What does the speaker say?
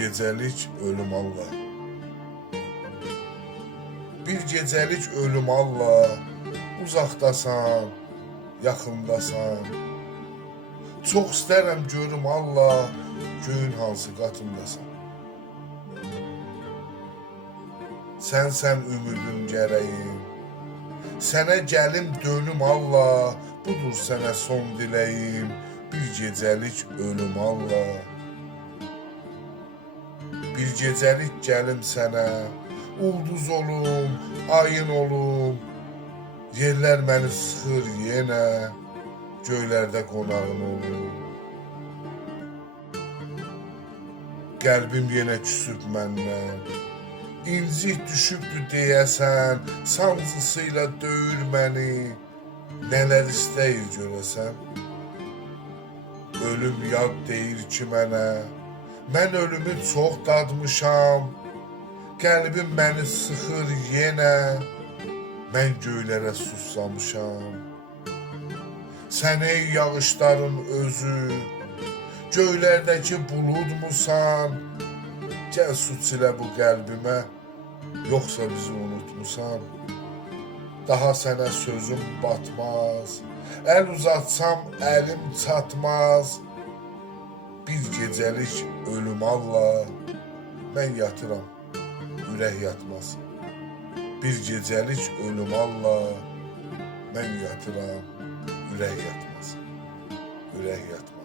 gecəlik ölüm Allah. Bir gecəlik ölüm Allah. Uzaqdasan, yaxındasan. Çox istərəm görüm Allah, göyün hansı qatındasan. Sənsən ümidim gərəyim. Sənə gəlim dönüm Allah, budur sənə son diləyim. Bir gecəlik ölüm Allah. Bir gecəlik gəlim sənə, ulduz olum, ayın olum. Yerlər məni sıxır yenə, göylərdə qonağın olum. Qəlbim yenə küsüb məndən, incik düşübdü deyəsən, sancısıyla döyür məni. Nələr istəyir görəsən? Ölüm yad deyir ki mənə, mən ölümü çox dadmışam. Qəlbim məni sıxır yenə, mən göylərə susamışam. Sən ey yağışların özü, göylərdəki buludmusan. Gəl su çilə bu qəlbimə, yoxsa bizi unutmusan. Daha sənə sözüm batmaz, əl uzatsam əlim çatmaz. Bir gecəlik ölüm Allah, mən yatıram, ürək yatmaz. Bir gecəlik ölüm Allah, mən yatıram, ürək yatmaz. Ürək yatmaz.